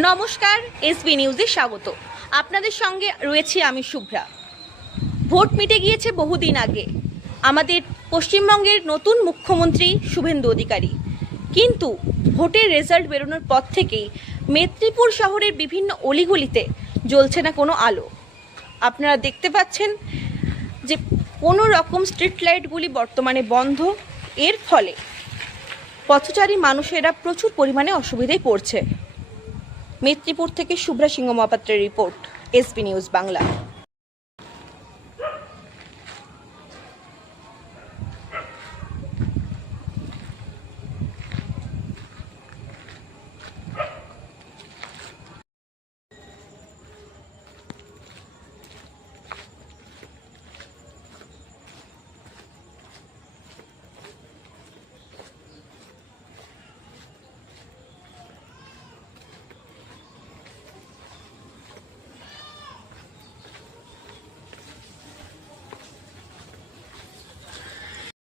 নমস্কার, এসবি নিউজে স্বাগত। আপনাদের সঙ্গে রয়েছি আমি শুভ্রা। ভোট মিটে গিয়েছে বহুদিন আগে আমাদের পশ্চিমবঙ্গের নতুন মুখ্যমন্ত্রী শুভেন্দু অধিকারী, কিন্তু ভোটের রেজাল্ট বেরোনোর পর থেকেই মেদিনীপুর শহরের বিভিন্ন অলিগলিতে জ্বলছে না কোনো আলো। আপনারা দেখতে পাচ্ছেন যে কোনো রকম স্ট্রিট লাইটগুলি বর্তমানে বন্ধ। এর ফলে পথচারী মানুষেরা প্রচুর পরিমাণে অসুবিধায় পড়ছে। মেদিনীপুর থেকে শুভ্রা সিংহ মহাপাত্রের রিপোর্ট, এসবি নিউজ বাংলা।